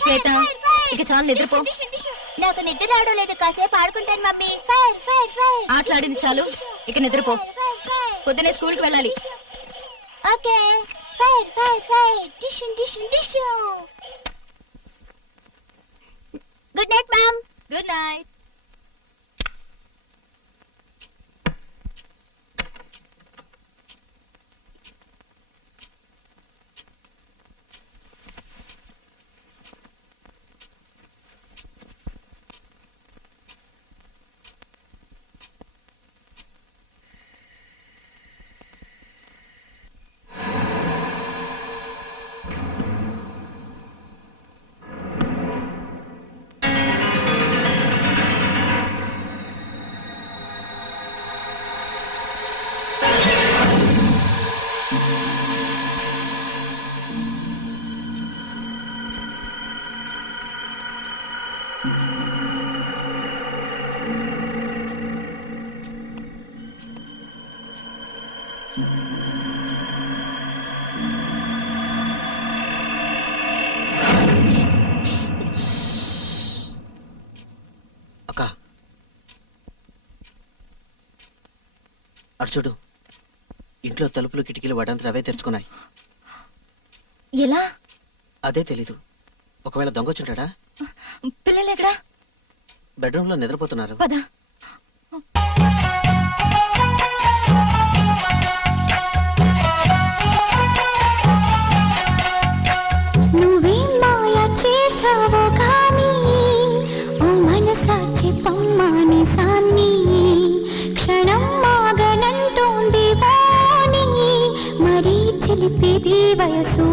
శ్వేత, ఇక చాలు నిద్రపో. నాకు నిద్ర రావడం లేదు, కాసేపు ఆడుకుంటాను మమ్మీ. Fire fire fire. ఆటలాడింది చాలు, ఇక నిద్రపో. పొద్దునే స్కూల్కి వెళ్ళాలి. ఓకే. Fire fire fire. డిషు డిషు డిషు. Good night ma'am. Good night. అటు చూడు, ఇంట్లో తలుపులు కిటికీలు వాటంతా అవే తెరుచుకున్నాయి. ఎలా? అదే తెలీదు. ఒకవేళ దొంగొచ్చుంటాడా? పిల్లలు ఎక్కడా? బెడ్రూమ్ లో నిద్రపోతున్నారు. పద. నువ్వేం మాయ చేసావో కానీ ఓ మనసాచి పమ్మాని సాన్ని క్షణం మాగనంటోంది వాణి మరీ చిలిపిది వయసు